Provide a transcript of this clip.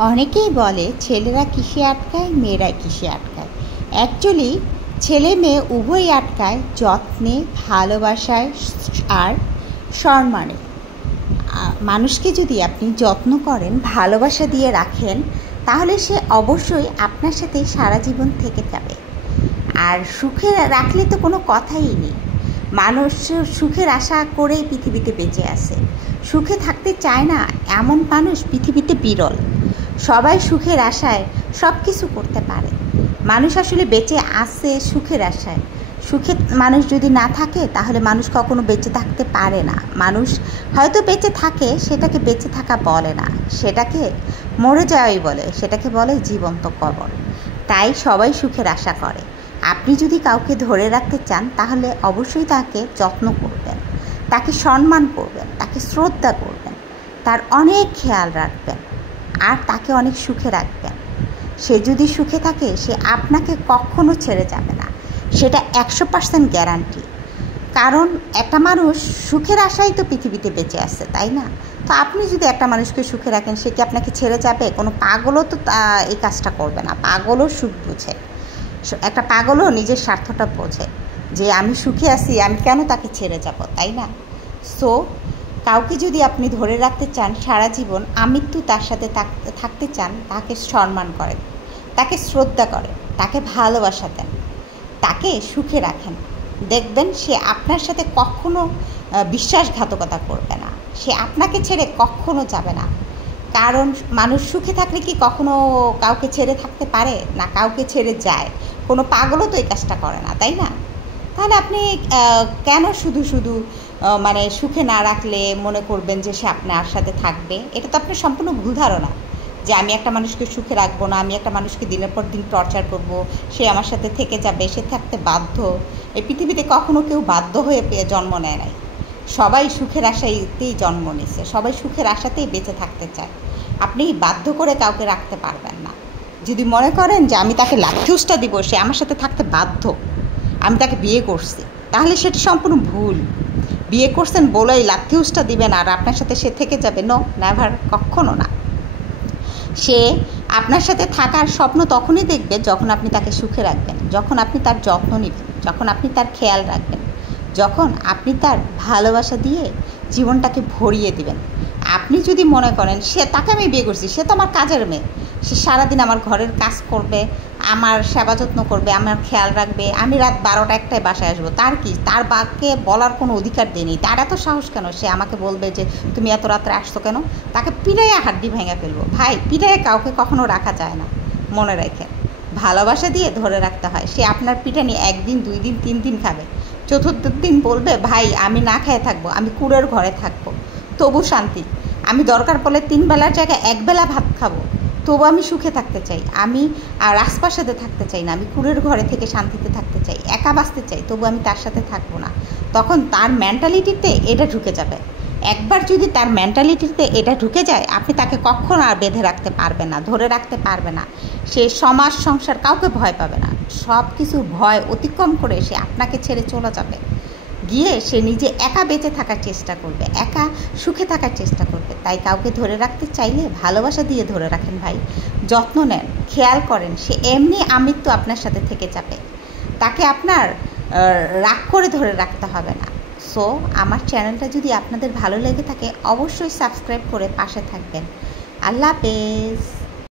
অনেকেই বলে ছেলেরা কিসে আটকায়, মেয়েরা কিসে আটকায়। অ্যাকচুয়ালি ছেলে মেয়ে উভয়ই আটকায় যত্নে, ভালোবাসায় আর সম্মানে। মানুষকে যদি আপনি যত্ন করেন, ভালোবাসা দিয়ে রাখেন, তাহলে সে অবশ্যই আপনার সাথে সারা জীবন থেকে যাবে। আর সুখে রাখলে তো কোনো কথাই নেই। মানুষ সুখের আশা করেই পৃথিবীতে বেঁচে আছে। সুখে থাকতে চায় না এমন মানুষ পৃথিবীতে বিরল। সবাই সুখের আশায় সব কিছু করতে পারে। মানুষ আসলে বেঁচে আছে সুখের আশায়। সুখে মানুষ যদি না থাকে তাহলে মানুষ কখনো বেঁচে থাকতে পারে না। মানুষ হয়তো বেঁচে থাকে, সেটাকে বেঁচে থাকা বলে না, সেটাকে মরে যাওয়াই বলে, সেটাকে বলে জীবন্ত কবর। তাই সবাই সুখের আশা করে। আপনি যদি কাউকে ধরে রাখতে চান তাহলে অবশ্যই তাকে যত্ন করবেন, তাকে সম্মান করবেন, তাকে শ্রদ্ধা করবেন, তার অনেক খেয়াল রাখবেন আর তাকে অনেক সুখে রাখবেন। সে যদি সুখে থাকে সে আপনাকে কখনো ছেড়ে যাবে না, সেটা 100% গ্যারান্টি। কারণ একটা মানুষ সুখের আশাই তো পৃথিবীতে বেঁচে আছে, তাই না? তো আপনি যদি একটা মানুষকে সুখে রাখেন, সে কি আপনাকে ছেড়ে যাবে? কোনো পাগলও তো এই কাজটা করবে না। পাগলও সুখ বুঝে, একটা পাগলও নিজের স্বার্থটা বোঝে যে আমি সুখে আছি, আমি কেন তাকে ছেড়ে যাব, তাই না? সো কাউকে যদি আপনি ধরে রাখতে চান সারা জীবন, আমৃত্যু তার সাথে থাকতে চান, তাকে সম্মান করেন, তাকে শ্রদ্ধা করেন, তাকে ভালোবাসা দেন, তাকে সুখে রাখেন, দেখবেন সে আপনার সাথে কখনো বিশ্বাসঘাতকতা করবে না, সে আপনাকে ছেড়ে কখনো যাবে না। কারণ মানুষ সুখে থাকলে কি কখনো কাউকে ছেড়ে থাকতে পারে না? কাউকে ছেড়ে যায়। কোনো পাগলও তো এই কাজটা করে না, তাই না? তাহলে আপনি কেন শুধু শুধু মানে সুখে না রাখলে মনে করবেন যে সে আপনার সাথে থাকবে? এটা তো আপনার সম্পূর্ণ ভুল ধারণা যে আমি একটা মানুষকে সুখে রাখবো না, আমি একটা মানুষকে দিনের পর দিন টর্চার করব, সে আমার সাথে থেকে যাবে, সে থাকতে বাধ্য। এই পৃথিবীতে কখনো কেউ বাধ্য হয়ে জন্ম নেয় নাই। সবাই সুখের আশাতেই জন্ম নিছে, সবাই সুখের আশাতেই বেঁচে থাকতে চায়। আপনি বাধ্য করে কাউকে রাখতে পারবেন না। যদি মনে করেন যে আমি তাকে লাথিউসটা দিব, সে আমার সাথে থাকতে বাধ্য, আমি তাকে বিয়ে করছি, তাহলে সেটা সম্পূর্ণ ভুল। বিয়ে করছেন বলেই লাথিউসটা দিবেন আর আপনার সাথে সে থেকে যাবে? নো, নেভার, কখনো না। সে আপনার সাথে থাকার স্বপ্ন তখনই দেখবে যখন আপনি তাকে সুখে রাখবেন, যখন আপনি তার যত্ন নেবেন, যখন আপনি তার খেয়াল রাখবেন, যখন আপনি তার ভালোবাসা দিয়ে জীবনটাকে ভরিয়ে দিবেন। আপনি যদি মনে করেন তাকে আমি বিয়ে করছি, সে তো আমার কাজের মেয়ে, সে সারাদিন আমার ঘরের কাজ করবে, আমার সেবা যত্ন করবে, আমার খেয়াল রাখবে, আমি রাত 12টা-1টায় বাসায় আসবো, তার কি? তার বাকে বলার কোনো অধিকার দেয়নি। তার এত সাহস কেন সে আমাকে বলবে যে তুমি এত রাত্রে আসছো কেন? তাকে পিটাইয়া হাড্ডি ভেঙে ফেলবো। ভাই, পিটাইয়া কাউকে কখনো রাখা যায় না, মনে রাখেন। ভালোবাসা দিয়ে ধরে রাখতে হয়। সে আপনার পিটানি 1 দিন 2 দিন 3 দিন খাবে, চতুর্থ দিন বলবে ভাই আমি না খেয়ে থাকবো, আমি কুড়ের ঘরে থাকবো, তবু শান্তি। আমি দরকার পড়লে 3 বেলার জায়গায় 1 বেলা ভাত খাবো, তবু আমি সুখে থাকতে চাই। আমি আর রাজপ্রাসাদে থাকতে চাই না, আমি কুড়ের ঘরে থেকে শান্তিতে থাকতে চাই, একা বাঁচতে চাই, তবু আমি তার সাথে থাকবো না। তখন তার মেন্টালিটিতে এটা ঢুকে যাবে। একবার যদি তার মেন্টালিটিতে এটা ঢুকে যায়, আপনি তাকে কখনো আর বেঁধে রাখতে পারবে না, ধরে রাখতে পারবে না। সে সমাজ সংসার কাউকে ভয় পাবে না, সব কিছু ভয় অতিক্রম করে সে আপনাকে ছেড়ে চলে যাবে। গিয়ে সে নিজে একা বেঁচে থাকার চেষ্টা করবে, একা সুখে থাকার চেষ্টা করবে। তাই কাউকে ধরে রাখতে চাইলে ভালোবাসা দিয়ে ধরে রাখেন ভাই, যত্ন নেন, খেয়াল করেন, সে এমনি আমৃত্যু আপনার সাথে থেকে যাবে। তাকে আপনার রাগ করে ধরে রাখতে হবে না। সো আমার চ্যানেলটা যদি আপনাদের ভালো লেগে থাকে অবশ্যই সাবস্ক্রাইব করে পাশে থাকবেন। আল্লাহ হাফেজ।